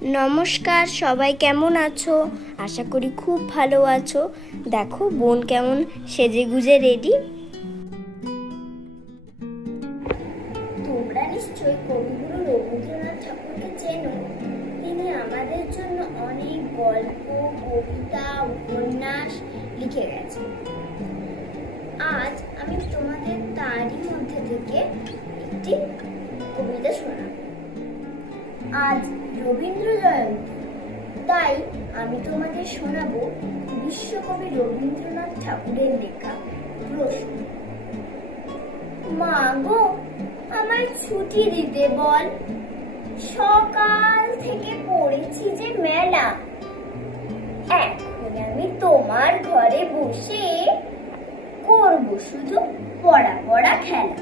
নমস্কার, সবাই কেমন আছো? আশা করি খুব ভালো আছো। দেখো বোন কেমন সেজে গুজে রেডি। তোমরা নিশ্চয়ই কবিগুরু রবীন্দ্রনাথ ঠাকুরকে চেনো। তিনি আমাদের জন্য অনেক গল্প, কবিতা, উপন্যাস লিখে গেছেন। আজ আমি তোমাদের তারই মধ্যে থেকে একটি কবিতা শোনাব। আজ রবীন্দ্র জয়ন্তী, তাই আমি তোমাদের শোনাবো বিশ্বকবি রবীন্দ্রনাথ ঠাকুরের লেখা প্রশ্ন। মা গো, আমায় ছুটি দিতে বল, সকাল থেকে পড়েছি যে মেলা। এখন আমি তোমার ঘরে বসে করব শুধু পড়া পড়া খেলা।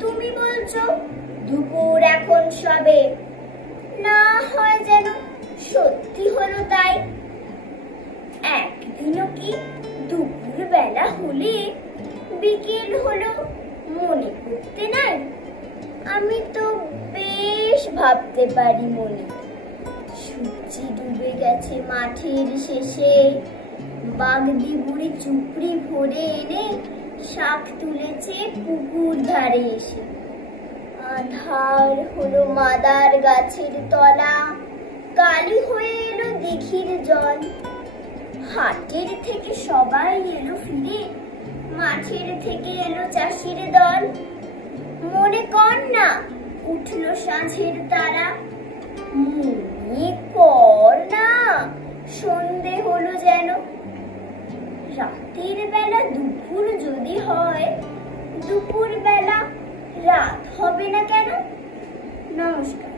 তুমি বলছো দুপুর এখন সবে, না হয় যেন সত্যি হলো তাই। একদিনও কি দুপুর বেলা হলে বিকেল হলো মনে করতে নাই? আমি তো বেশ ভাবতে পারি মনে। সূর্য ডুবে গেছে মাঠের শেষে, বাগদি বুড়ি চুপড়ি ভরে এনে শাক তুলেছে পুকুর ধারে এসে। আধার হলো মাদার গাছের তলা, কালি হয়ে এলো দিঘির জল। হাটের থেকে সবাই এলো ফিরে, মাঠের থেকে এলো চাষির দল। মনে কর না উঠলো সাঁঝের তারা, মনে কর না সন্ধে হলো যেন। রাতের বেলা দুপুর যদি হয়, দুপুর বেলা রাত হবে না কেন? নমস্কার।